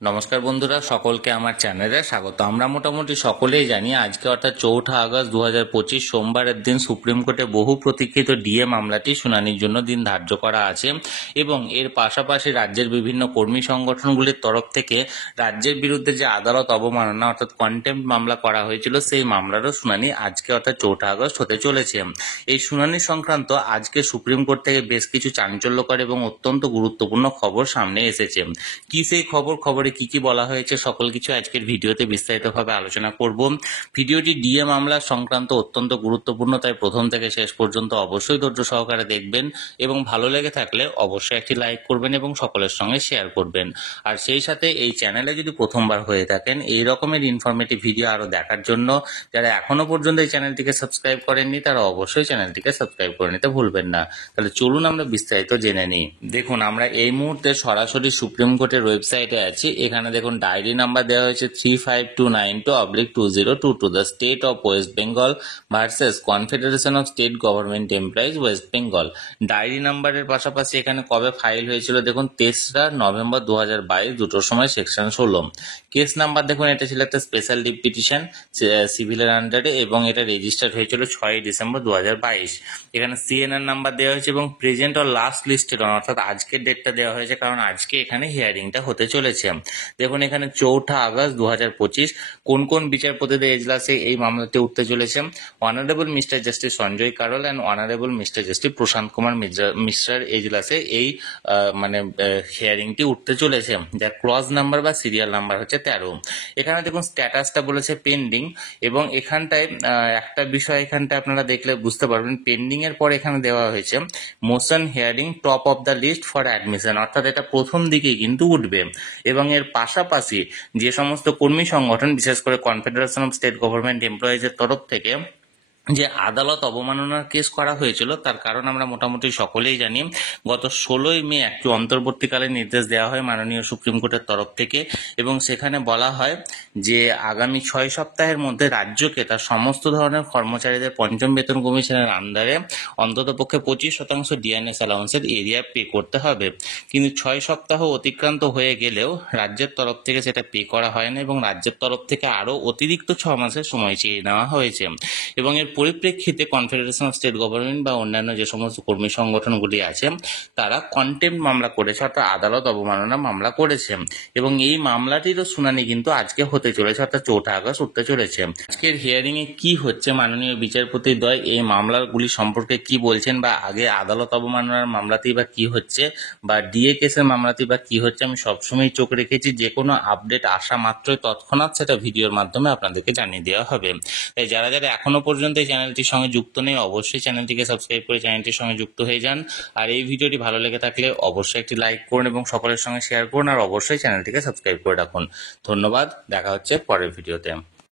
নমস্কার বন্ধুরা, সকলকে আমার চ্যানেলে স্বাগত। আমরা মোটামুটি সকলেই জানি আজকে অর্থাৎ 4 আগস্ট 2025 সোমবারের দিন সুপ্রিম কোর্টে বহু প্রতীক্ষিত ডিএ মামলাটি শুনানির জন্য দিন ধার্য করা আছে এবং এর পাশাপাশি রাজ্যের বিভিন্ন কর্মী সংগঠনগুলির তরফ থেকে রাজ্যের বিরুদ্ধে যে আদালত অবমাননা অর্থাৎ কন্টেম্প্ট মামলা করা হয়েছিল সেই মামলারও শুনানি আজকে অর্থাৎ 4 আগস্ট হতে চলেছে। এই শুনানি সংক্রান্ত আজকে সুপ্রিম কোর্ট থেকে বেশ কিছু চাঞ্চল্যকর এবং অত্যন্ত গুরুত্বপূর্ণ খবর সামনে এসেছে। কি সেই খবরে কি কি বলা হয়েছে সকল কিছু আজকের ভিডিওতে বিস্তারিতভাবে আলোচনা করব। ভিডিওটি ডিএ মামলা সংক্রান্ত অত্যন্ত গুরুত্বপূর্ণ, তাই প্রথম থেকে শেষ পর্যন্ত অবশ্যই ধৈর্য সহকারে দেখবেন এবং ভালো লেগে থাকলে অবশ্যই একটি লাইক করবেন এবং সকলের সঙ্গে শেয়ার করবেন। আর সেই সাথে এই চ্যানেলে যদি প্রথমবার হয়ে থাকেন এই রকমের ইনফরমেটিভ ভিডিও আরো দেখার জন্য যারা এখনো পর্যন্ত এই চ্যানেলটিকে সাবস্ক্রাইব করেননি তারা অবশ্যই চ্যানেলটিকে সাবস্ক্রাইব করে নিতে ভুলবেন না। তাহলে চলুন আমরা বিস্তারিত জেনে নিই। দেখুন, আমরা এই মুহূর্তে সরাসরি সুপ্রিম কোর্টের ওয়েবসাইটে আছি। এখানে দেখুন ডায়েরি নাম্বার দেওয়া হয়েছে 35292/2022 the state of West Bengal versus confederation of state government employees West Bengal. Diary নাম্বারের পাশাপাশি এখানে কবে ফাইল হয়েছিল দেখুন 3রা নভেম্বর 2022 দুটোর সময় সেকশন 16। কেস নাম্বার দেখুন, এটা ছিল একটা স্পেশাল লিভ পিটিশন সিভিলের আন্ডারে এবং এটা রেজিস্টার্ড হয়েছিল 6 ডিসেম্বর 2022। এখানে সিএনআর নাম্বার দেওয়া হয়েছে এবং প্রেজেন্ট অর লাস্ট লিস্টেড অর্থাৎ আজকের ডেটটা দেওয়া হয়েছে কারণ আজকে এখানে হিয়ারিংটা হতে চলেছে। দেখুন এখানে 4 আগস্ট 2025 কোন কোন বিচারপতিদের এজলাসে এই মামলাটি উঠতে চলেছে। Honourable mister justice Sanjay Karol and honourable mister justice Prashant Kumar মিশ্রার এজলাসে এই হিয়ারিংটি উঠতে চলেছে, যার ক্লজ নাম্বার বা সিরিয়াল নাম্বার হচ্ছে 13। এখানে দেখুন স্ট্যাটাসটা বলেছে পেন্ডিং এবং এখানটায় একটা বিষয় এখানটায় আপনারা দেখলে বুঝতে পারবেন, পেন্ডিং এর পর এখানে দেওয়া হয়েছে motion hearing top of the list for admission, অর্থাৎ এটা প্রথম দিকেই কিন্তু উঠবে। এবং এর পাশাপাশি যে সমস্ত কর্মী সংগঠন বিশেষ করে কনফেডারেশন অফ স্টেট গভর্নমেন্ট এমপ্লয়িজের তরফ থেকে যে আদালত অবমাননার কেস করা হয়েছিল তার কারণ আমরা মোটামুটি সকলেই জানি। গত 16ই মে একটি অন্তর্বর্তীকালীন নির্দেশ দেওয়া হয় মাননীয় সুপ্রিম কোর্টের তরফ থেকে এবং সেখানে বলা হয় যে আগামী 6 সপ্তাহের মধ্যে রাজ্যকে তার সমস্ত ধরনের কর্মচারীদের পঞ্চম বেতন কমিশনের আন্ডারে অন্ততপক্ষে 25% ডিএনএস অ্যালাউন্সের এরিয়া পে করতে হবে। কিন্তু 6 সপ্তাহ অতিক্রান্ত হয়ে গেলেও রাজ্যের তরফ থেকে সেটা পে করা হয় না এবং রাজ্যের তরফ থেকে আরও অতিরিক্ত 6 মাসের সময় চেয়ে নেওয়া হয়েছে এবং এর পরিপ্রেক্ষিতে কনফেডারেশন অফ স্টেট গভর্নমেন্ট বা অন্যান্য যে সমস্ত কর্মী সংগঠনগুলি আছে তারা কন্টেম্প্ট মামলা করেছে অর্থাৎ আদালত অবমাননা মামলা করেছে এবং এই মামলাটিরও শুনানি কিন্তু আজকে হতে চলেছে অর্থাৎ 4 আগস্ট উঠতে চলেছে। আজকের হিয়ারিং এ কি হচ্ছে, মাননীয় বিচারপতি দ্বয় এই মামলাগুলি সম্পর্কে কি বলছেন বা আগে আদালত অবমাননার মামলাতেই বা কি হচ্ছে বা ডিএ কেসের মামলাতেই বা কি হচ্ছে, আমি সবসময় চোখ রেখেছি। যে কোনো আপডেট আসা মাত্রই তৎক্ষণাৎ সেটা ভিডিওর মাধ্যমে আপনাদেরকে জানিয়ে দেওয়া হবে। তাই যারা যারা এখনো পর্যন্ত এই চ্যানেলটির সঙ্গে যুক্ত নেই অবশ্যই চ্যানেলটিকে সাবস্ক্রাইব করে চ্যানেলটির সঙ্গে যুক্ত হয়ে যান। আর এই ভিডিওটি ভালো লেগে থাকলে অবশ্যই একটি লাইক করুন এবং সকলের সঙ্গে শেয়ার করুন আর অবশ্যই চ্যানেলটিকে সাবস্ক্রাইব করে রাখুন। ধন্যবাদ, দেখা হচ্ছে পরের ভিডিওতে।